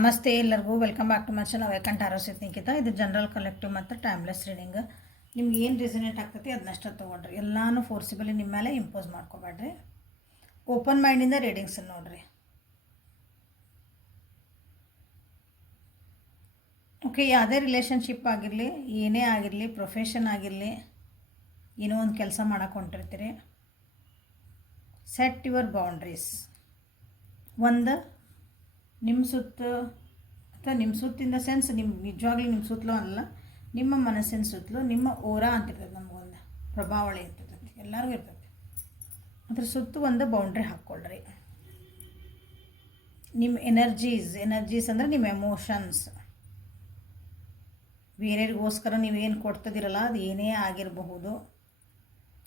ನಮಸ್ತೆ ಎಲ್ಲರಿಗೂ welcome back to my channel ವೈಕಂಠ ಆರೋಗ್ಯ ನಿಖಿತ. ಇದು ಜನರಲ್ ಕಲೆಕ್ಟಿವ್ ಮತ್ತು ಟೈಮ್ಲೆಸ್ ರೀಡಿಂಗ್. ನಿಮ್ಗೆ ಏನು ರಿಸನೇಟ್ ಆಗ್ತೈತಿ ಅದನ್ನಷ್ಟು ತೊಗೊಂಡ್ರಿ. ಎಲ್ಲನೂ ಫೋರ್ಸಿಬಲಿ ನಿಮ್ಮ ಮೇಲೆ ಇಂಪೋಸ್ ಮಾಡ್ಕೋಬೇಡ್ರಿ. ಓಪನ್ ಮೈಂಡಿಂದ ರೀಡಿಂಗ್ಸ್ ನೋಡ್ರಿ. ಓಕೆ, ಯಾವುದೇ ರಿಲೇಷನ್ಶಿಪ್ ಆಗಿರಲಿ, ಏನೇ ಆಗಿರಲಿ, ಪ್ರೊಫೆಷನ್ ಆಗಿರಲಿ, ಏನೋ ಒಂದು ಕೆಲಸ ಮಾಡೋಕೆ ಹೊಂಟಿರ್ತೀರಿ. Set your boundaries. ಒಂದು ನಿಮ್ಮ ಸುತ್ತ ಅಥವಾ ನಿಮ್ಮ ಸುತ್ತಿನ ಸೆನ್ಸ್ ನಿಮ್ಮ ನಿಜವಾಗ್ಲೂ ನಿಮ್ಮ ಸುತ್ತಲೂ ಅಲ್ಲ, ನಿಮ್ಮ ಮನಸ್ಸಿನ ಸುತ್ತಲೂ ನಿಮ್ಮ ಓರಾ ಅಂತಿರ್ತದೆ. ನಮಗೊಂದು ಪ್ರಭಾವಳಿ ಇರ್ತೈತಿ, ಎಲ್ಲರಿಗೂ ಇರ್ತೈತಿ. ಅದ್ರ ಸುತ್ತ ಒಂದು ಬೌಂಡ್ರಿ ಹಾಕ್ಕೊಳ್ರಿ. ನಿಮ್ಮ ಎನರ್ಜೀಸ್ ಅಂದರೆ ನಿಮ್ಮ ಎಮೋಷನ್ಸ್. ಬೇರೆಯವ್ರಿಗೋಸ್ಕರ ನೀವೇನು ಕೊಡ್ತಿದ್ದೀರಲ್ಲ ಅದು ಏನೇ ಆಗಿರಬಹುದು.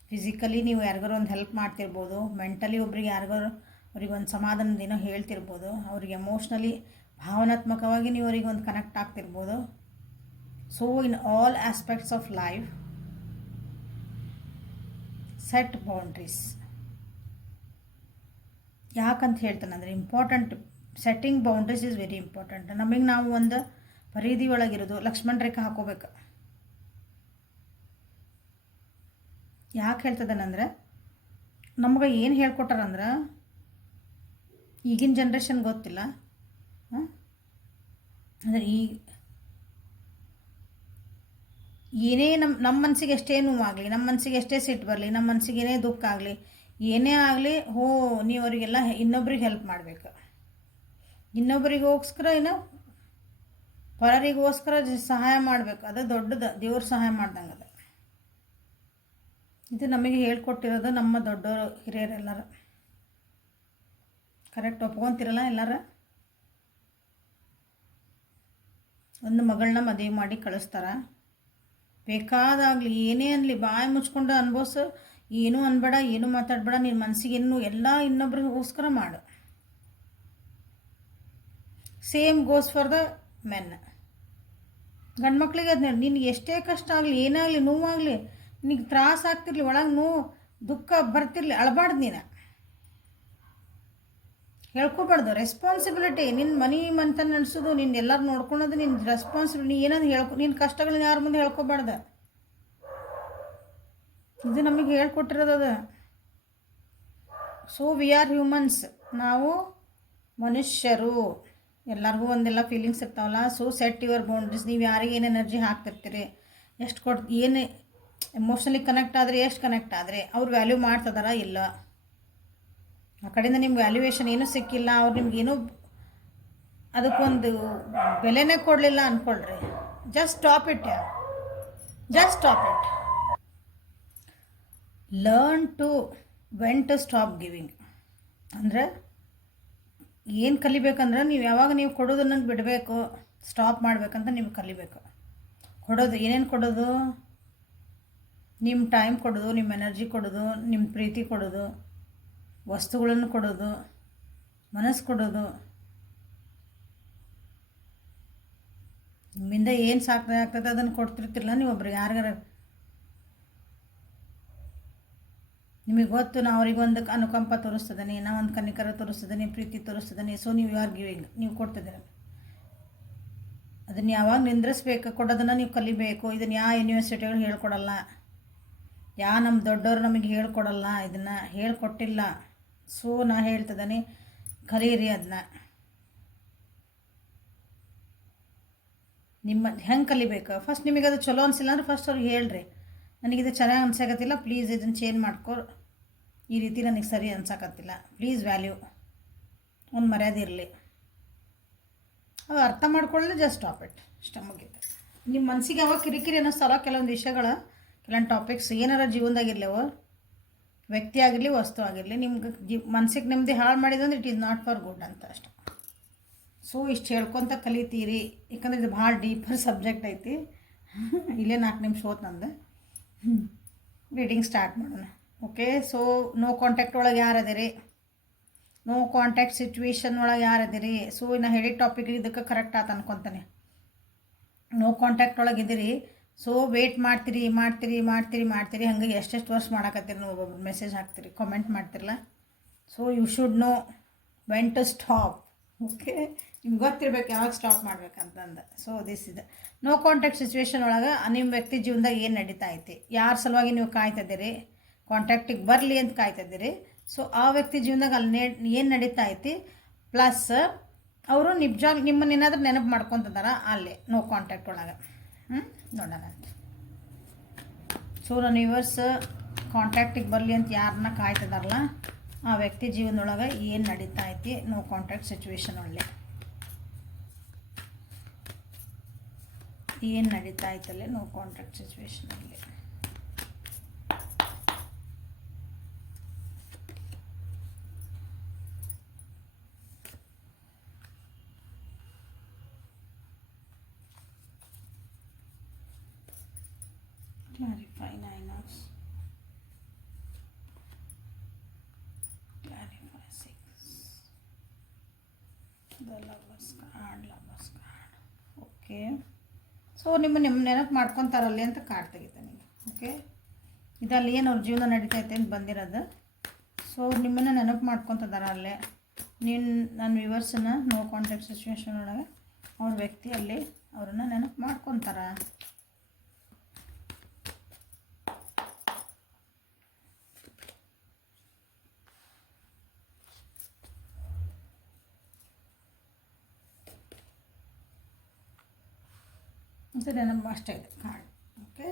ಫಿಸಿಕಲಿ ನೀವು ಯಾರಿಗಾರು ಒಂದು ಹೆಲ್ಪ್ ಮಾಡ್ತಿರ್ಬೋದು, ಮೆಂಟಲಿ ಒಬ್ರಿಗೆ ಯಾರಿಗಾರು ಅವ್ರಿಗೊಂದು ಸಮಾಧಾನದೇನೋ ಹೇಳ್ತಿರ್ಬೋದು, ಅವ್ರಿಗೆ ಎಮೋಷ್ನಲಿ ಭಾವನಾತ್ಮಕವಾಗಿ ನೀವು ಅವ್ರಿಗೆ ಒಂದು ಕನೆಕ್ಟ್ ಆಗ್ತಿರ್ಬೋದು. So in all aspects of life set boundaries. ಯಾಕಂತ ಹೇಳ್ತಾನೆ ಅಂದರೆ important. Setting boundaries is very important. ನಮಗೆ ನಾವು ಒಂದು ಪರಿಧಿ ಒಳಗಿರೋದು ಲಕ್ಷ್ಮಣ ರೇಖೆ ಹಾಕೋಬೇಕು. ಯಾಕೆ ಹೇಳ್ತದನಂದ್ರೆ ನಮ್ಗೆ ಏನು ಹೇಳ್ಕೊಟ್ಟಾರಂದ್ರೆ ಈಗಿನ ಜನ್ರೇಷನ್ ಗೊತ್ತಿಲ್ಲ, ಅಂದರೆ ಏನೇ ನಮ್ಮ ಮನಸ್ಸಿಗೆ ಎಷ್ಟೇ ನೋವಾಗಲಿ, ನಮ್ಮ ಮನಸ್ಸಿಗೆ ಎಷ್ಟೇ ಸಿಟ್ಟು ಬರಲಿ, ನಮ್ಮ ಮನಸ್ಸಿಗೆ ಏನೇ ದುಃಖ ಆಗಲಿ, ಏನೇ ಆಗಲಿ, ನೀವು ಅವರಿಗೆಲ್ಲ ಇನ್ನೊಬ್ರಿಗೆ ಹೆಲ್ಪ್ ಮಾಡಬೇಕು. ಇನ್ನೊಬ್ಬರಿಗೋಸ್ಕರ ಪರರಿಗೋಸ್ಕರ ಸಹಾಯ ಮಾಡಬೇಕು. ಅದು ದೊಡ್ಡದು, ದೇವ್ರ ಸಹಾಯ ಮಾಡ್ದಂಗೆ ಅದು. ಇದು ನಮಗೆ ಹೇಳ್ಕೊಟ್ಟಿರೋದು ನಮ್ಮ ದೊಡ್ಡವರು, ಹಿರಿಯರೆಲ್ಲರೂ. ಕರೆಕ್ಟ್ ಒಪ್ಕೊತಿರಲ್ಲ ಎಲ್ಲರ? ಒಂದು ಮಗಳನ್ನ ಮದುವೆ ಮಾಡಿ ಕಳಿಸ್ತಾರೆ. ಬೇಕಾದಾಗಲಿ ಏನೇ ಅನ್ನಲಿ ಬಾಯಿ ಮುಚ್ಕೊಂಡು ಅನ್ಭವಿಸು, ಏನೂ ಅನ್ಬೇಡ, ಏನೂ ಮಾತಾಡಬೇಡ, ನಿನ್ನ ಮನಸ್ಸಿಗೆ ಎಲ್ಲ ಇನ್ನೊಬ್ರಿಗೋಸ್ಕರ ಮಾಡು. Same goes for the men. ಗಂಡು ಮಕ್ಳಿಗೆ ಅದನ್ನ ನಿನಗೆ ಎಷ್ಟೇ ಕಷ್ಟ ಆಗಲಿ, ಏನಾಗಲಿ, ನೋವಾಗಲಿ, ನಿನಗೆ ತ್ರಾಸ ಆಗ್ತಿರ್ಲಿ, ಒಳಗೆ ನೋವು ದುಃಖ ಬರ್ತಿರ್ಲಿ, ಅಳಬಾರ್ದು. ನೀನು ಹೇಳ್ಕೊಬಾರ್ದು. ರೆಸ್ಪಾನ್ಸಿಬಿಲಿಟಿ. ನಿನ್ನ ಮನೆ ಮಂತ ನಡೆಸೋದು, ನಿನ್ನ ಎಲ್ಲರೂ ನೋಡ್ಕೊಳೋದು ನಿನ್ನ ರೆಸ್ಪಾನ್ಸಿಬಿಲಿಟಿ. ಏನಂದು ನಿನ್ನ ಕಷ್ಟಗಳನ್ನ ಯಾರ ಮುಂದೆ ಹೇಳ್ಕೊಬಾರ್ದು. ಇದು ನಮಗೆ ಹೇಳ್ಕೊಟ್ಟಿರೋದು ಅದು. So we are humans. ನಾವು ಮನುಷ್ಯರು, ಎಲ್ಲರಿಗೂ ಒಂದೆಲ್ಲ ಫೀಲಿಂಗ್ಸ್ ಇರ್ತಾವಲ್ಲ. So set your boundaries. ನೀವು ಯಾರಿಗೆ ಏನು ಎನರ್ಜಿ ಹಾಕ್ತಿರ್ತೀರಿ, ಎಷ್ಟು ಏನು ಎಮೋಷ್ನಲಿ ಕನೆಕ್ಟ್ ಆದರೆ, ಎಷ್ಟು ಕನೆಕ್ಟ್ ಆದರೆ ಅವ್ರು ವ್ಯಾಲ್ಯೂ ಮಾಡ್ತದಾರ ಇಲ್ಲ, ಆ ಕಡೆಯಿಂದ ನಿಮ್ಗೆ ವ್ಯಾಲ್ಯೂಯೇಷನ್ ಏನೂ ಸಿಕ್ಕಿಲ್ಲ, ಅವ್ರು ನಿಮ್ಗೇನೂ ಅದಕ್ಕೊಂದು ಬೆಲೆನೇ ಕೊಡಲಿಲ್ಲ ಅಂದ್ಕೊಳ್ರಿ. Just stop it. Learn to when to stop giving. ಅಂದರೆ ಏನು ಕಲಿಬೇಕಂದ್ರೆ ನೀವು ಕೊಡೋದನ್ನು ಬಿಡಬೇಕು, ಸ್ಟಾಪ್ ಮಾಡಬೇಕಂತ ನೀವು ಕಲಿಬೇಕು. ಕೊಡೋದು ಏನೇನು ಕೊಡೋದು? ನಿಮ್ಮ ಟೈಮ್ ಕೊಡೋದು, ನಿಮ್ಮ ಎನರ್ಜಿ ಕೊಡೋದು, ನಿಮ್ಮ ಪ್ರೀತಿ ಕೊಡೋದು, ವಸ್ತುಗಳನ್ನು ಕೊಡೋದು, ಮನಸ್ಸು ಕೊಡೋದು. ನಿಮ್ಮಿಂದ ಏನು ಸಾಕ್ರೆ ಆಗ್ತದೆ ಅದನ್ನು ಕೊಡ್ತಿರ್ತಿರಲ್ಲ ನೀವು ಒಬ್ರಿಗೆ. ಯಾರಿಗಾರ ನಿಮಗೆ ಗೊತ್ತು, ನಾ ಅವ್ರಿಗೊಂದು ಅನುಕಂಪ ತೋರಿಸ್ತದೇನೆ, ನಾ ಒಂದು ಕನಿಕರ ತೋರಿಸ್ತದೇನೆ, ಪ್ರೀತಿ ತೋರಿಸ್ತದೇನೆ. ಸೊ ನೀವು ಆರ್ ಗಿವಿಂಗ್, ನೀವು ಕೊಡ್ತಿದ್ದೀರ. ಅದನ್ನು ಯಾವಾಗ ನಿಂದ್ರಿಸ್ಬೇಕು, ಕೊಡೋದನ್ನು ನೀವು ಕಲಿಬೇಕು. ಇದನ್ನು ಯಾವ ಯೂನಿವರ್ಸಿಟಿಗಳು ಹೇಳ್ಕೊಡಲ್ಲ, ನಮ್ಮ ದೊಡ್ಡವರು ನಮಗೆ ಹೇಳ್ಕೊಡಲ್ಲ, ಇದನ್ನು ಹೇಳ್ಕೊಟ್ಟಿಲ್ಲ. ಸೊ ನಾ ಹೇಳ್ತಿದ್ದಾನೆ, ಕಲೀರಿ ಅದನ್ನ. ನಿಮ್ಮ ಹೆಂಗೆ ಕಲಿಬೇಕು? ಫಸ್ಟ್ ನಿಮಗೆ ಅದು ಚಲೋ ಅನಿಸಿಲ್ಲ ಅಂದ್ರೆ ಫಸ್ಟ್ ಅವ್ರಿಗೆ ಹೇಳ್ರಿ, ನನಗಿದು ಚೆನ್ನಾಗಿ ಅನ್ಸಕತ್ತಿಲ್ಲ, ಪ್ಲೀಸ್ ಇದನ್ನು ಚೇಂಜ್ ಮಾಡ್ಕೊ, ಈ ರೀತಿ ನನಗೆ ಸರಿ ಅನ್ಸಕತ್ತಿಲ್ಲ, ಪ್ಲೀಸ್ ವ್ಯಾಲ್ಯೂ ಒಂದು ಮರ್ಯಾದೆ ಇರಲಿ. ಅದು ಅರ್ಥ ಮಾಡ್ಕೊಳ್ಳಿ. Just stop it. ಇಷ್ಟ ಮುಗಿತು. ನಿಮ್ಮ ಮನಸ್ಸಿಗೆ ಯಾವಾಗ ಕಿರಿಕಿರಿ ಅನ್ನಿಸ್ತಲ್ಲ ಕೆಲವೊಂದು ವಿಷಯಗಳು, ಕೆಲವೊಂದು ಟಾಪಿಕ್ಸ್ ಏನಾರ ಜೀವನದಾಗಿರಲಿ, ಅವು ವ್ಯಕ್ತಿ ಆಗಿರಲಿ, ವಸ್ತು ಆಗಿರಲಿ, ನಿಮ್ಗೆ ಮನಸ್ಸಿಗೆ ನೆಮ್ಮದಿ ಹಾಳು ಮಾಡಿದಂದ್ರೆ it is not for good ಅಂತ ಅಷ್ಟೆ. ಸೊ ಇಷ್ಟು ಹೇಳ್ಕೊತ ಕಲಿತೀರಿ, ಯಾಕಂದರೆ ಇದು ಭಾಳ ಡೀಪರ್ ಸಬ್ಜೆಕ್ಟ್ ಐತಿ. ಇಲ್ಲೇ 4 ನಿಮಿಷ ಹೋತು ನಂದು. ರೀಡಿಂಗ್ ಸ್ಟಾರ್ಟ್ ಮಾಡೋಣ. ಓಕೆ, ಸೊ ನೋ ಕಾಂಟ್ಯಾಕ್ಟ್ ಒಳಗೆ ಯಾರದಿರಿ, ನೋ ಕಾಂಟ್ಯಾಕ್ಟ್ ಸಿಚುವೇಶನ್ ಒಳಗೆ ಯಾರದಿರಿ. ಸೊ ನಾ ಹೇಳಿದ ಟಾಪಿಕ್ ಇದಕ್ಕೆ ಕರೆಕ್ಟ್ ಆತ ಅನ್ಕೊತಾನೆ. ನೋ ಕಾಂಟ್ಯಾಕ್ಟ್ ಒಳಗಿದ್ದೀರಿ. ಸೊ ವೇಟ್ ಮಾಡ್ತೀರಿ. ಹಾಗಾಗಿ ಎಷ್ಟೆಷ್ಟು ವರ್ಷ ಮಾಡಕತ್ತೀರಿ, ನೀವು ಒಬ್ಬೊಬ್ರು ಮೆಸೇಜ್ ಹಾಕ್ತೀರಿ, ಕಾಮೆಂಟ್ ಮಾಡ್ತಿರಲ್ಲ. So you should know when to stop. Okay, ನಿಮ್ಗೆ ಗೊತ್ತಿರ್ಬೇಕು ಯಾವಾಗ ಸ್ಟಾಪ್ ಮಾಡ್ಬೇಕಂತಂದು. ಸೊ ದಿಸ್ ಇದೆ ನೋ ಕಾಂಟ್ಯಾಕ್ಟ್ ಸಿಚುವೇಶನ್ ಒಳಗೆ ನಿಮ್ಮ ವ್ಯಕ್ತಿ ಜೀವನದಾಗ ಏನು ನಡೀತಾ ಐತಿ, ಯಾರ ಸಲುವಾಗಿ ನೀವು ಕಾಯ್ತಿದ್ದೀರಿ, ಕಾಂಟ್ಯಾಕ್ಟಿಗೆ ಬರಲಿ ಅಂತ ಕಾಯ್ತಿದ್ದೀರಿ. ಸೊ ಆ ವ್ಯಕ್ತಿ ಜೀವನದಾಗ ಅಲ್ಲಿ ಏನು ನಡೀತಾ ಐತಿ, ಪ್ಲಸ್ ಅವರು ನಿಜವಾಗಿ ನಿಮ್ಮನ್ನ ಏನಾದರೂ ನೆನಪು ಮಾಡ್ಕೊತಿದಾರ ಅಲ್ಲಿ ನೋ ಕಾಂಟ್ಯಾಕ್ಟ್ ಒಳಗೆ. ನೋಡೋಣ. ಸೊ ನನ್ನ ವ್ಯೂವರ್ಸ್ ಕಾಂಟ್ಯಾಕ್ಟಿಗೆ ಬರಲಿ ಅಂತ ಯಾರನ್ನ ಕಾಯ್ತಿದಾರಲ್ಲ ಆ ವ್ಯಕ್ತಿ ಜೀವನದೊಳಗೆ ಏನು ನಡೀತಾ ಐತಿ ನೋ ಕಾಂಟ್ಯಾಕ್ಟ್ ಸಿಚುವೇಶನ್ ಒಳ್ಳೆ ಏನು ನಡೀತಾ ಐತಲ್ಲೇ ನೋ ಕಾಂಟ್ಯಾಕ್ಟ್ ಸಿಚುವೇಶನಲ್ಲಿ. Clarify 9 hours. Clarify 6. The lovers card. Okay. So ನಿಮ್ಮ ನೆನಪು ಮಾಡ್ಕೊತಾರಲ್ಲಿ ಅಂತ ಕಾರ್ಡ್ ತೆಗಿತಾನೆ. ಓಕೆ, ಇದಲ್ಲಿ ಏನು ಅವ್ರ ಜೀವನ ನಡೀತೈತೆ ಅಂತ ಬಂದಿರೋದು. ಸೊ ನಿಮ್ಮನ್ನು ನೆನಪು ಮಾಡ್ಕೊತಿದಾರ ಅಲ್ಲೇ. ನನ್ನ ವ್ಯೂವರ್ಸನ್ನು ನೋ ಕಾಂಟ್ಯಾಕ್ಟ್ ಸಿಚುವೇಶನ್ ಒಳಗೆ ಅವ್ರ ವ್ಯಕ್ತಿ ಅಲ್ಲಿ ಅವ್ರನ್ನ ನೆನಪು ಮಾಡ್ಕೊತಾರ. ಮತ್ತು ನೆನಪು ಅಷ್ಟೇ ಇದೆ ಕಾರ್ಡ್. ಓಕೆ.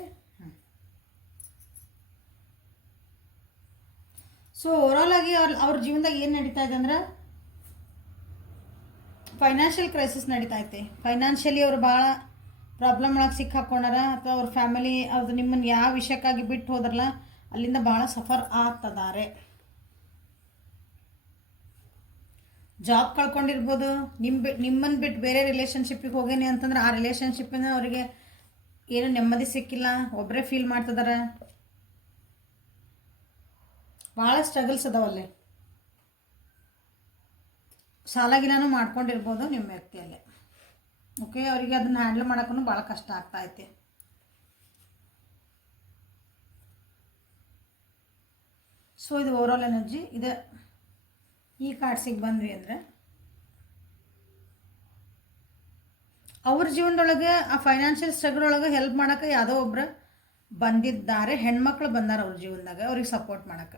ಸೊ ಓವರಾಲ್ ಆಗಿ ಅವ್ರ ಜೀವನದಾಗ ಏನು ನಡೀತಾ ಇದೆ ಅಂದ್ರೆ ಫೈನಾನ್ಷಿಯಲ್ ಕ್ರೈಸಿಸ್ ನಡೀತಾ ಐತೆ. ಫೈನಾನ್ಷಿಯಲಿ ಅವರು ಭಾಳ ಪ್ರಾಬ್ಲಮ್ ಒಳಗೆ ಸಿಕ್ಕಾಕೊಂಡಾರ, ಅಥವಾ ಅವ್ರ ಫ್ಯಾಮಿಲಿ ಅದು ನಿಮ್ಮನ್ನು ಯಾವ ವಿಷಯಕ್ಕಾಗಿ ಬಿಟ್ಟು ಹೋದ್ರಲ್ಲ ಅಲ್ಲಿಂದ ಭಾಳ ಸಫರ್ ಆಗ್ತದಾರೆ. ಜಾಬ್ ಕಳ್ಕೊಂಡಿರ್ಬೋದು, ನಿಮ್ಮನ್ನು ಬಿಟ್ಟು ಬೇರೆ ರಿಲೇಷನ್ಶಿಪ್ಪಿಗೆ ಹೋಗೇನಿ ಅಂತಂದ್ರೆ ಆ ರಿಲೇಷನ್ಶಿಪ್ಪಿಂದ ಅವರಿಗೆ ಏನು ನೆಮ್ಮದಿ ಸಿಕ್ಕಿಲ್ಲ, ಒಬ್ಬರೇ ಫೀಲ್ ಮಾಡ್ತಿದಾರೆ. ಭಾಳ ಸ್ಟ್ರಗಲ್ಸ್ ಅದಾವಲ್ಲೇ. ಸಾಲಾಗಿನಾನು ಮಾಡ್ಕೊಂಡಿರ್ಬೋದು ನಿಮ್ಮ ವ್ಯಕ್ತಿಯಲ್ಲಿ. ಓಕೆ, ಅವರಿಗೆ ಅದನ್ನು ಹ್ಯಾಂಡಲ್ ಮಾಡೋಕ್ಕೂ ಭಾಳ ಕಷ್ಟ ಆಗ್ತಾ ಐತಿ. ಸೊ ಇದು ಓವರಾಲ್ ಎನರ್ಜಿ ಇದೆ. ಈ ಕಾರ್ಡ್ಸಿಗೆ ಬಂದ್ವಿ ಅಂದರೆ ಅವ್ರ ಜೀವನದೊಳಗೆ ಆ ಫೈನಾನ್ಷಿಯಲ್ ಸ್ಟ್ರಗಲ್ ಒಳಗೆ ಹೆಲ್ಪ್ ಮಾಡೋಕ್ಕೆ ಯಾವುದೋ ಒಬ್ಬರು ಬಂದಿದ್ದಾರೆ, ಹೆಣ್ಮಕ್ಳು ಬಂದಾರ ಅವ್ರ ಜೀವನದಾಗ ಅವ್ರಿಗೆ ಸಪೋರ್ಟ್ ಮಾಡೋಕ್ಕೆ.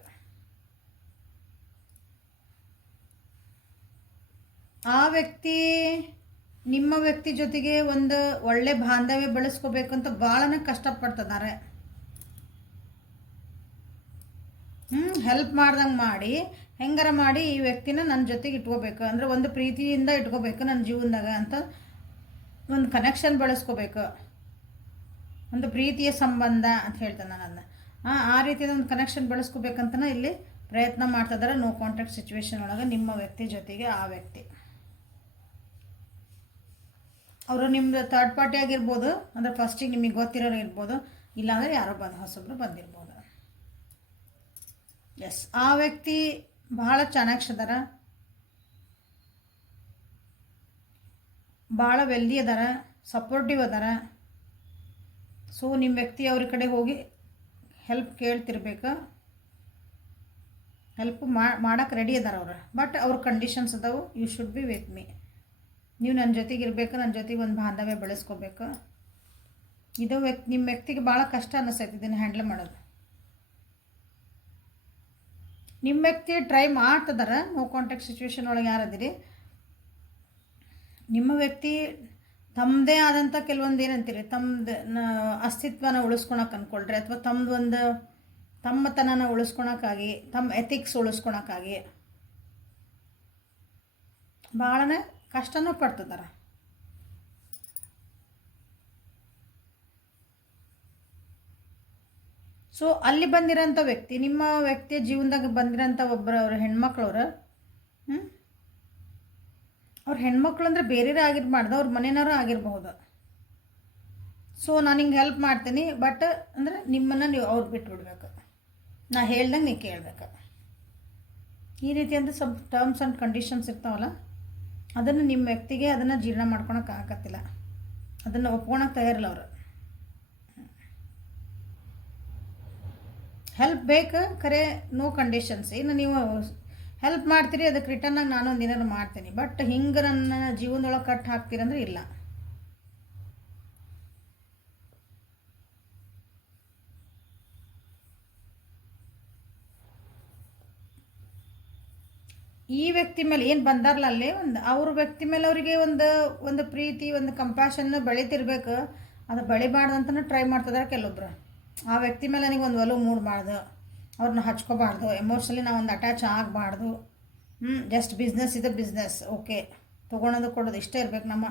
ಆ ವ್ಯಕ್ತಿ ನಿಮ್ಮ ವ್ಯಕ್ತಿ ಜೊತೆಗೆ ಒಂದು ಒಳ್ಳೆ ಬಾಂಧವ್ಯ ಬೆಳೆಸ್ಕೋಬೇಕಂತ ಭಾಳನೇ ಕಷ್ಟಪಡ್ತಿದ್ದಾರೆ. ಹೆಲ್ಪ್ ಮಾಡ್ದಂಗೆ ಮಾಡಿ ಹೆಂಗಾರ ಮಾಡಿ ಈ ವ್ಯಕ್ತಿನ ನನ್ನ ಜೊತೆಗೆ ಇಟ್ಕೋಬೇಕು, ಅಂದರೆ ಒಂದು ಪ್ರೀತಿಯಿಂದ ಇಟ್ಕೋಬೇಕು ನನ್ನ ಜೀವನದಾಗ ಅಂತ ಒಂದು ಕನೆಕ್ಷನ್ ಬೆಳೆಸ್ಕೋಬೇಕು, ಒಂದು ಪ್ರೀತಿಯ ಸಂಬಂಧ ಅಂತ ಹೇಳ್ತಾನೆ ನಾನು ಅದನ್ನ. ಆ ರೀತಿಯ ಒಂದು ಕನೆಕ್ಷನ್ ಬೆಳೆಸ್ಕೋಬೇಕಂತನೇ ಇಲ್ಲಿ ಪ್ರಯತ್ನ ಮಾಡ್ತಿದ್ದಾರೆ ನೋ ಕಾಂಟ್ಯಾಕ್ಟ್ ಸಿಚುವೇಶನ್ ಒಳಗೆ ನಿಮ್ಮ ವ್ಯಕ್ತಿ ಜೊತೆಗೆ. ಆ ವ್ಯಕ್ತಿ ಅವರು ನಿಮ್ಮದು ಥರ್ಡ್ ಪಾರ್ಟಿ ಆಗಿರ್ಬೋದು, ಅಂದರೆ ಫಸ್ಟಿಗೆ ನಿಮಗೆ ಗೊತ್ತಿರೋರು ಇರ್ಬೋದು, ಇಲ್ಲಾಂದರೆ ಯಾರೋ ಹೊಸೊಬ್ಬರು ಬಂದಿರ್ಬೋದು. ಎಸ್, ಆ ವ್ಯಕ್ತಿ ಭಾಳ ಚೆನ್ನಾಗಿದಾರ, ಭಾಳ ವೆಲ್ದಿ ಅದಾರ, ಸಪೋರ್ಟಿವ್ ಅದಾರ. ಸೊ ನಿಮ್ಮ ವ್ಯಕ್ತಿ ಅವ್ರ ಕಡೆ ಹೋಗಿ ಹೆಲ್ಪ್ ಕೇಳ್ತಿರ್ಬೇಕು, ಹೆಲ್ಪ್ ಮಾಡೋಕ್ಕೆ ರೆಡಿ ಅದಾರ ಅವ್ರು. ಬಟ್ ಅವ್ರ ಕಂಡೀಷನ್ಸ್ ಅದಾವು. You should be with me, ನೀವು ನನ್ನ ಜೊತೆಗೆ ಇರಬೇಕು, ನನ್ನ ಜೊತೆಗೆ ಒಂದು ಬಾಂಧವ್ಯ ಬೆಳೆಸ್ಕೋಬೇಕು. ಇದು ನಿಮ್ಮ ವ್ಯಕ್ತಿಗೆ ಭಾಳ ಕಷ್ಟ ಅನ್ನಿಸ್ತೈತಿ ಇದನ್ನು ಹ್ಯಾಂಡಲ್ ಮಾಡೋದು. ನಿಮ್ಮ ವ್ಯಕ್ತಿ ಟ್ರೈ ಮಾಡ್ತಿದಾರೆ ನೋ ಕಾಂಟ್ಯಾಕ್ಟ್ ಸಿಚುವೇಶನ್ ಒಳಗೆ ಯಾರದಿರಿ. ನಿಮ್ಮ ವ್ಯಕ್ತಿ ತಮ್ಮದೇ ಆದಂಥ ಕೆಲವೊಂದು ಏನಂತೀರಿ, ತಮ್ಮದು ಅಸ್ತಿತ್ವನ ಉಳಿಸ್ಕೊಳಕ್ಕೆ ಅಂದ್ಕೊಳ್ರಿ, ಅಥವಾ ತಮ್ಮದೊಂದು ತಮ್ಮತನನ ಉಳಿಸ್ಕೊಳಕ್ಕಾಗಿ, ತಮ್ಮ ಎಥಿಕ್ಸ್ ಉಳಿಸ್ಕೊಳಕ್ಕಾಗಿ ಭಾಳನೇ ಕಷ್ಟನೂ ಪಡ್ತಿದ್ದಾರೆ. ಸೊ ಅಲ್ಲಿ ಬಂದಿರೋಂಥ ವ್ಯಕ್ತಿ, ನಿಮ್ಮ ವ್ಯಕ್ತಿಯ ಜೀವನದಾಗ ಬಂದಿರೋಂಥ ಒಬ್ಬರು ಅವ್ರ ಹೆಣ್ಮಕ್ಳವ್ರು. ಅವ್ರ ಹೆಣ್ಮಕ್ಳು ಅಂದರೆ ಬೇರೆಯೇ ಆಗಿರ್ಬಾರ್ದು, ಅವ್ರ ಮನೆಯವರು ಆಗಿರಬಹುದು. ಸೊ ನಾನು ಹಿಂಗೆ ಹೆಲ್ಪ್ ಮಾಡ್ತೀನಿ, ಬಟ್ ಅಂದರೆ ನಿಮ್ಮನ್ನು ನೀವು ಅವ್ರು ಬಿಟ್ಬಿಡ್ಬೇಕು, ನಾ ಹೇಳ್ದಂಗೆ ನೀವು ಕೇಳಬೇಕು. ಈ ರೀತಿಯಂತ ಸ್ವಲ್ಪ ಟರ್ಮ್ಸ್ ಆ್ಯಂಡ್ ಕಂಡೀಷನ್ಸ್ ಇರ್ತಾವಲ್ಲ, ಅದನ್ನು ನಿಮ್ಮ ವ್ಯಕ್ತಿಗೆ ಅದನ್ನು ಜೀರ್ಣ ಮಾಡ್ಕೊಳಕ್ಕೆ ಆಗತ್ತಿಲ್ಲ, ಅದನ್ನು ಒಪ್ಕೊಳಕ್ಕೆ ತಯಾರಿಲ್ಲ ಅವರು. ಹೆಲ್ಪ್ ಬೇಕು ಖರೆ, ನೋ ಕಂಡೀಷನ್ಸ್. ಇನ್ನು ನೀವು ಹೆಲ್ಪ್ ಮಾಡ್ತೀರಿ, ಅದಕ್ಕೆ ರಿಟರ್ನಾಗಿ ನಾನು ಒಂದು ಏನಾದ್ರು ಮಾಡ್ತೀನಿ. ಬಟ್ ಹಿಂಗೆ ನನ್ನ ಜೀವನದೊಳಗೆ ಕಟ್ ಹಾಕ್ತೀರಂದ್ರೆ ಇಲ್ಲ. ಈ ವ್ಯಕ್ತಿ ಮೇಲೆ ಏನು ಬಂದಾರಲ್ಲ ಅಲ್ಲೇ ಒಂದು ಅವ್ರ ವ್ಯಕ್ತಿ ಮೇಲೆ ಅವರಿಗೆ ಒಂದು ಒಂದು ಪ್ರೀತಿ, ಒಂದು ಕಂಪ್ಯಾಷನ್ ಬೆಳೀತಿರ್ಬೇಕು. ಅದು ಬೆಳಿಬಾರ್ದು ಅಂತಲೂ ಟ್ರೈ ಮಾಡ್ತಿದ್ದಾರೆ ಕೆಲವೊಬ್ರು. ಆ ವ್ಯಕ್ತಿ ಮೇಲೆ ನನಗೆ ಒಂದು ಒಲವು ಮೂಡಬಾರ್ದು, ಅವ್ರನ್ನ ಹಚ್ಕೋಬಾರ್ದು, ಎಮೋಷ್ನಲಿ ನಾವು ಒಂದು ಅಟ್ಯಾಚ್ ಆಗಬಾರ್ದು. ಜಸ್ಟ್ ಬಿಸ್ನೆಸ್ ಇದೆ, ಬಿಸ್ನೆಸ್ ಓಕೆ, ತೊಗೊಳೋದು ಕೊಡೋದು ಇಷ್ಟೇ ಇರಬೇಕು ನಮ್ಮ,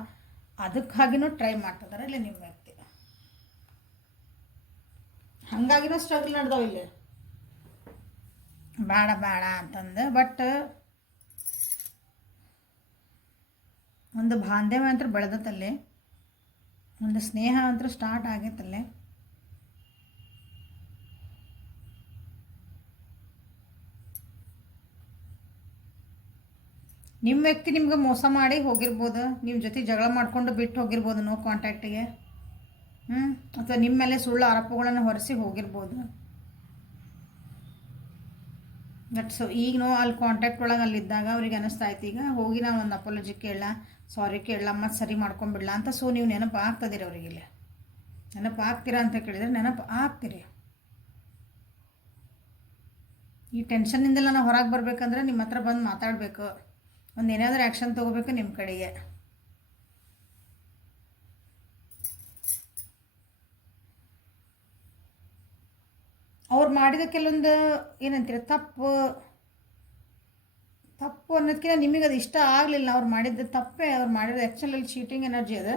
ಅದಕ್ಕಾಗಿನೂ ಟ್ರೈ ಮಾಡ್ತಿದ್ದಾರೆ ಇಲ್ಲಿ ನಿಮ್ಮ ವ್ಯಕ್ತಿ. ಹಾಗಾಗಿನೂ ಸ್ಟ್ರಗಲ್ ನಡೆದವು ಇಲ್ಲಿ, ಬೇಡ ಬೇಡ ಅಂತಂದು. ಬಟ್ ಒಂದು ಬಾಂಧವ್ಯ ಅಂತ ಬೆಳೆದತ್ತಲ್ಲೇ, ಒಂದು ಸ್ನೇಹ ಅಂತ ಸ್ಟಾರ್ಟ್ ಆಗೈತಲ್ಲೇ. ನಿಮ್ಮ ವ್ಯಕ್ತಿ ನಿಮ್ಗೆ ಮೋಸ ಮಾಡಿ ಹೋಗಿರ್ಬೋದು, ನಿಮ್ಮ ಜೊತೆ ಜಗಳ ಮಾಡಿಕೊಂಡು ಬಿಟ್ಟು ಹೋಗಿರ್ಬೋದು ನೋ ಕಾಂಟ್ಯಾಕ್ಟಿಗೆ, ಅಥವಾ ನಿಮ್ಮ ಮೇಲೆ ಸುಳ್ಳು ಆರೋಪಗಳನ್ನು ಹೊರಿಸಿ ಹೋಗಿರ್ಬೋದು. ಬಟ್ ಸೊ ಈಗ ನೋ ಅಲ್ಲಿ ಕಾಂಟ್ಯಾಕ್ಟ್ ಒಳಗೆ ಅಲ್ಲಿದ್ದಾಗ ಅವ್ರಿಗೆ ಅನ್ನಿಸ್ತಾ ಇತ್ತು ಈಗ ಹೋಗಿ ನಾವು ಒಂದು ಅಪಾಲಜಿ ಕೇಳಲ್ಲ, ಸಾರಿ ಕೇಳಲ್ಲ, ಮತ್ತು ಸರಿ ಮಾಡ್ಕೊಂಬಿಡಲ್ಲ ಅಂತ. ಸೊ ನೀವು ನೆನಪು ಆಗ್ತದಿರಿ ಅವ್ರಿಗೆ, ಇಲ್ಲಿ ನೆನಪು ಆಗ್ತೀರಾ ಅಂತ ಕೇಳಿದರೆ ನೆನಪು ಆಗ್ತೀರಿ. ಈ ಟೆನ್ಷನ್ನಿಂದೆಲ್ಲ ನಾವು ಹೊರಗೆ ಬರಬೇಕಂದ್ರೆ ನಿಮ್ಮ ಹತ್ರ ಬಂದು ಮಾತಾಡಬೇಕು, ಒಂದು ಏನಾದರೂ ಆ್ಯಕ್ಷನ್ ತೊಗೋಬೇಕು ನಿಮ್ಮ ಕಡೆಗೆ. ಅವ್ರು ಮಾಡಿದ ಕೆಲವೊಂದು ಏನಂತೀರ ತಪ್ಪು ಅನ್ನೋದಕ್ಕಿಂತ ನಿಮಗೆ ಅದು ಇಷ್ಟ ಆಗಲಿಲ್ಲ. ಅವ್ರು ಮಾಡಿದ್ದು ತಪ್ಪೇ, ಅವ್ರು ಮಾಡಿರೋದು ಆ್ಯಕ್ಚುಲಲ್ಲಿ ಚೀಟಿಂಗ್ ಎನರ್ಜಿ, ಅದು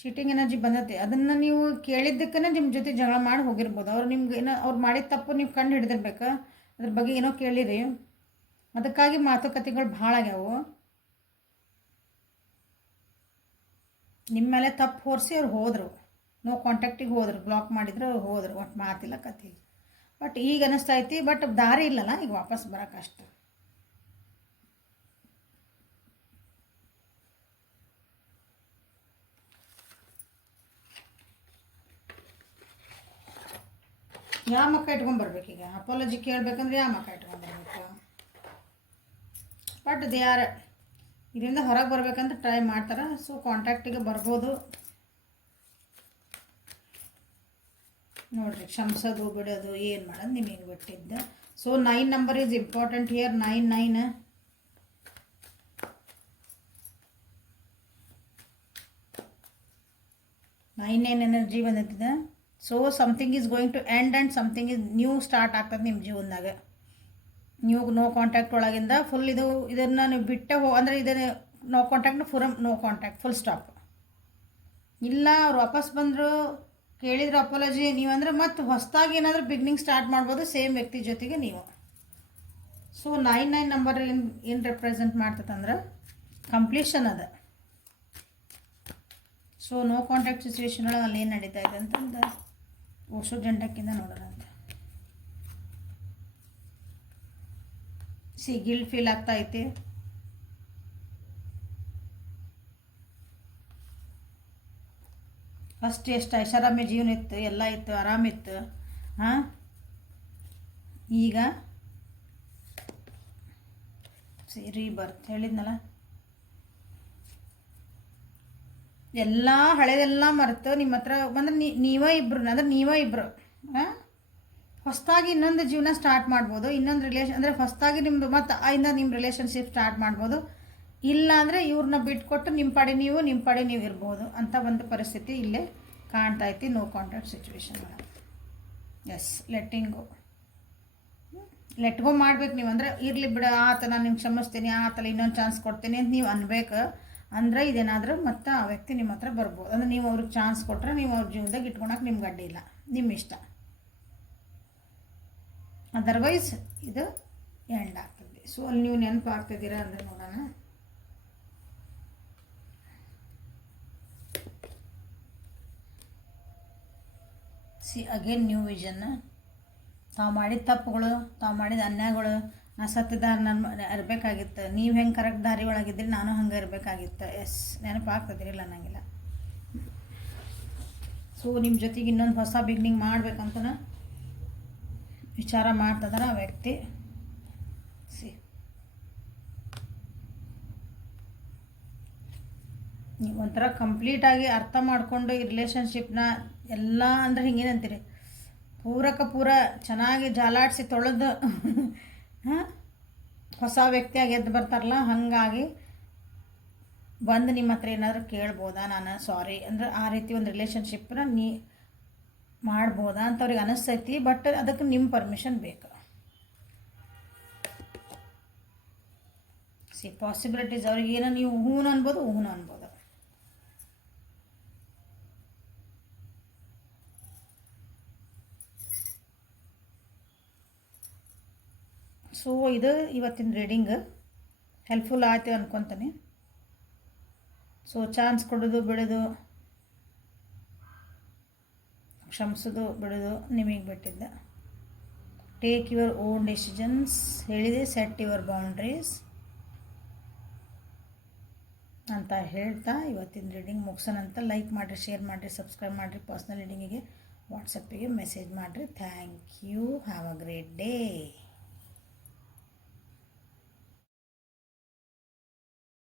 ಚೀಟಿಂಗ್ ಎನರ್ಜಿ ಬಂದತ್ತೆ. ಅದನ್ನು ನೀವು ಕೇಳಿದ್ದಕ್ಕೇ ನಿಮ್ಮ ಜೊತೆ ಜಗಳ ಮಾಡಿ ಹೋಗಿರ್ಬೋದು. ಅವ್ರು ನಿಮ್ಗೆ ಏನೋ ಅವ್ರು ಮಾಡಿದ ತಪ್ಪು ನೀವು ಕಂಡು ಹಿಡಿದಿರ್ಬೇಕು, ಅದ್ರ ಬಗ್ಗೆ ಏನೋ ಕೇಳಿರಿ, ಅದಕ್ಕಾಗಿ ಮಾತುಕತೆಗಳು ಭಾಳ ಆಗ್ಯಾವು. ನಿಮ್ಮ ಮೇಲೆ ತಪ್ಪು ಹೊರಿಸಿ ಅವ್ರು ಹೋದರು, ನೋ ಕಾಂಟ್ಯಾಕ್ಟಿಗೆ ಹೋದರು, ಬ್ಲಾಕ್ ಮಾಡಿದ್ರು ಅವ್ರು ಹೋದರು, ಒಟ್ಟು ಮಾತಿಲ್ಲ ಕಥೆ. ಬಟ್ ಈಗ ಅನ್ನಿಸ್ತಾ ಐತಿ, ಬಟ್ ದಾರಿ ಇಲ್ಲಲ್ಲ ಈಗ ವಾಪಸ್ ಬರೋಕ್ಕಷ್ಟು. ಯಾವ ಮಕ್ಕ ಇಟ್ಕೊಂಡ್ಬರ್ಬೇಕು ಈಗ ಅಪಾಲಜಿ ಕೇಳಬೇಕಂದ್ರೆ ಯಾವ ಮಕ್ಕ ಇಟ್ಕೊಂಡ್ಬರ್ಬೇಕು. ಬಟ್ ದೇ ಆರ್ ಇದರಿಂದ ಹೊರಗೆ ಬರ್ಬೇಕಂತ ಟ್ರೈ ಮಾಡ್ತಾರೆ. ಸೊ ಕಾಂಟ್ಯಾಕ್ಟಿಗೆ ಬರ್ಬೋದು ನೋಡಿರಿ. ಕ್ಷಮಿಸೋದು ಬಿಡೋದು ಏನು ಮಾಡೋದು ನಿಮಗೆ ಬಿಟ್ಟಿದ್ದೆ. So 9 number is important here. 9 energy ಬಂದಿದೆ. So something is going to end and something is new start ಆಗ್ತದೆ ನಿಮ್ಮ ಜೀವನದಾಗ. ನೀವು ನೋ ಕಾಂಟ್ಯಾಕ್ಟ್ ಒಳಗಿಂದ ಫುಲ್ ಇದನ್ನು ನೀವು ಬಿಟ್ಟೆ ಅಂದರೆ ಇದನ್ನು no contact no contact full stop. ಇಲ್ಲ ಅವ್ರು ವಾಪಸ್ ಬಂದರು, ಕೇಳಿದ್ರು ಅಪಾಲಜಿ, ನೀವಂದರೆ ಮತ್ತು ಹೊಸದಾಗಿ ಏನಾದರೂ ಬಿಗ್ನಿಂಗ್ ಸ್ಟಾರ್ಟ್ ಮಾಡ್ಬೋದು ಸೇಮ್ ವ್ಯಕ್ತಿ ಜೊತೆಗೆ ನೀವು. ಸೊ 9 ನಂಬರ್ ಏನು ರೆಪ್ರೆಸೆಂಟ್ ಮಾಡ್ತದಂದ್ರೆ ಕಂಪ್ಲೀಷನ್ ಅದ. ಸೊ ನೋ ಕಾಂಟ್ಯಾಕ್ಟ್ ಸಿಚುವೇಶನ್ ಒಳಗೆ ಅಲ್ಲಿ ಏನು ನಡೀತಾ ಇದೆ ಅಂತಂದು ಓಶೋ ಜಂಡಕ್ಕಿಂತ ನೋಡೋಣ ಅಂತ. ಗಿಲ್ಟ್ ಫೀಲ್ ಆಗ್ತಾ ಐತಿ. ಫಸ್ಟ್ ಎಷ್ಟು ಐಷಾರಾಮ್ಯ ಜೀವನ ಇತ್ತು, ಎಲ್ಲ ಇತ್ತು, ಆರಾಮಿತ್ತು. ಈಗ ರೀಬರ್ತ್ ಹೇಳಿದ್ನಲ್ಲ, ಎಲ್ಲ ಹಳೆದೆಲ್ಲ ಮರೆತು ನಿಮ್ಮ ಹತ್ರ ಬಂದ್ರೆ ನೀವೇ ಇಬ್ಬರು ಹೊಸದಾಗಿ ಇನ್ನೊಂದು ಜೀವನ ಸ್ಟಾರ್ಟ್ ಮಾಡ್ಬೋದು. ಇನ್ನೊಂದು ರಿಲೇಷನ್ ಅಂದರೆ ಹೊಸದಾಗಿ ನಿಮ್ಮದು ಮತ್ತು ನಿಮ್ಮ ರಿಲೇಷನ್ಶಿಪ್ ಸ್ಟಾರ್ಟ್ ಮಾಡ್ಬೋದು. ಇಲ್ಲ ಅಂದರೆ ಇವ್ರನ್ನ ಬಿಟ್ಕೊಟ್ಟು ನಿಮ್ಮ ಪಾಡಿ ನೀವು ಇರ್ಬೋದು ಅಂತ ಒಂದು ಪರಿಸ್ಥಿತಿ ಇಲ್ಲೇ ಕಾಣ್ತಾ ಐತಿ ನೋ ಕಾಂಟ್ಯಾಕ್ಟ್ ಸಿಚುವೇಶನ್ ಒಳಗೆ. ಎಸ್, ಲೆಟ್ ಗೋ ಮಾಡ್ಬೇಕು ನೀವು. ಅಂದರೆ ಇರಲಿ ಬಿಡ, ಆತ ನಾನು ನಿಮ್ಗೆ ಕ್ಷಮಿಸ್ತೀನಿ, ಆತಲ್ಲ ಇನ್ನೊಂದು ಚಾನ್ಸ್ ಕೊಡ್ತೀನಿ ಅಂತ ನೀವು ಅನ್ಬೇಕು. ಅಂದರೆ ಇದೇನಾದರೂ ಮತ್ತು ಆ ವ್ಯಕ್ತಿ ನಿಮ್ಮ ಹತ್ರ ಬರ್ಬೋದು. ಅಂದರೆ ನೀವು ಅವ್ರಿಗೆ ಚಾನ್ಸ್ ಕೊಟ್ಟರೆ ನೀವು ಅವ್ರ ಜೀವನದಾಗ ಇಟ್ಕೊಳಕ್ಕೆ ನಿಮ್ಗೆ ಅಡ್ಡಿ ಇಲ್ಲ, ನಿಮ್ಮ ಇಷ್ಟ. ಅದರ್ವೈಸ್ ಇದು ಎಂಡ್ ಆಗ್ತದೆ. ಸೊ ಅಲ್ಲಿ ನೀವು ನೆನಪು ಆಗ್ತಿದ್ದೀರಾ ಅಂದರೆ ನೋಡೋಣ. Again new vision. ತಾವು ಮಾಡಿದ ತಪ್ಪುಗಳು, ತಾವು ಮಾಡಿದ ಅನ್ಯಾಯಗಳು, ನಾ ಸತ್ಯ ದಾರಿ ನಾನು ಇರಬೇಕಾಗಿತ್ತು, ನೀವು ಹೆಂಗೆ ಕರೆಕ್ಟ್ ದಾರಿ ಒಳಗಿದ್ರಿ ನಾನು ಹಂಗೆ ಇರಬೇಕಾಗಿತ್ತು. ಎಸ್, ನೆನಪು ಆಗ್ತದಿರಿಲ್ಲ ನನಗಿಲ್ಲ. ಸೊ ನಿಮ್ಮ ಜೊತೆಗೆ ಇನ್ನೊಂದು ಹೊಸ ಬಿಗ್ನಿಂಗ್ ಮಾಡ್ಬೇಕಂತ ವಿಚಾರ ಮಾಡ್ತಿದಾರೆ ಆ ವ್ಯಕ್ತಿ. ನೀವು ಒಂಥರ ಕಂಪ್ಲೀಟಾಗಿ ಅರ್ಥ ಮಾಡಿಕೊಂಡು ಈ ರಿಲೇಷನ್ಶಿಪ್ನ ಎಲ್ಲ ಅಂದರೆ ಹಿಂಗೇನಂತೀರಿ ಪೂರ ಚೆನ್ನಾಗಿ ಜಾಲಾಡಿಸಿ ತೊಳೆದು ಹಾಂ ಹೊಸ ವ್ಯಕ್ತಿಯಾಗಿ ಎದ್ದು ಬರ್ತಾರಲ್ಲ ಹಾಗಾಗಿ ಬಂದು ನಿಮ್ಮ ಹತ್ರ ಏನಾದರೂ ಕೇಳ್ಬೋದಾ, ನಾನು ಸಾರಿ ಅಂದ್ರೆ ಆ ರೀತಿ ಒಂದು ರಿಲೇಷನ್ಶಿಪ್ನ ಮಾಡ್ಬೋದಾ ಅಂತ ಅವ್ರಿಗೆ ಅನಿಸ್ತೈತಿ. ಬಟ್ ಅದಕ್ಕೆ ನಿಮ್ಮ ಪರ್ಮಿಷನ್ ಬೇಕು. ಪಾಸಿಬಿಲಿಟೀಸ್ ಅವ್ರಿಗೆ ಏನೋ ನೀವು ಹೂನು ಅನ್ಬೋದು, ಹೂನು ಅನ್ಬೋದು. ಸೊ ಇದು ಇವತ್ತಿನ ರೀಡಿಂಗ್ ಹೆಲ್ಪ್ಫುಲ್ ಆಯ್ತು ಅನ್ಕೊತೀನಿ. ಸೊ ಚಾನ್ಸ್ ಕೊಡೋದು ಬಿಡೋದು, ಕ್ಷಮಿಸೋದು ಬಿಡೋದು ನಿಮಗೆ ಬಿಟ್ಟಿದ್ದ. ಟೇಕ್ ಯುವರ್ ಓನ್ ಡಿಸಿಷನ್ಸ್ ಹೇಳಿದೆ. ಸೆಟ್ ಯುವರ್ ಬೌಂಡ್ರೀಸ್ ಅಂತ ಹೇಳ್ತಾ ಇವತ್ತಿನ ರೀಡಿಂಗ್ ಮುಗಿಸೋಣಂತ. ಲೈಕ್ ಮಾಡಿರಿ, ಶೇರ್ ಮಾಡಿರಿ, ಸಬ್ಸ್ಕ್ರೈಬ್ ಮಾಡಿರಿ. ಪರ್ಸ್ನಲ್ ರೀಡಿಂಗಿಗೆ ವಾಟ್ಸಪ್ಪಿಗೆ ಮೆಸೇಜ್ ಮಾಡಿರಿ. Thank you. Have a great day.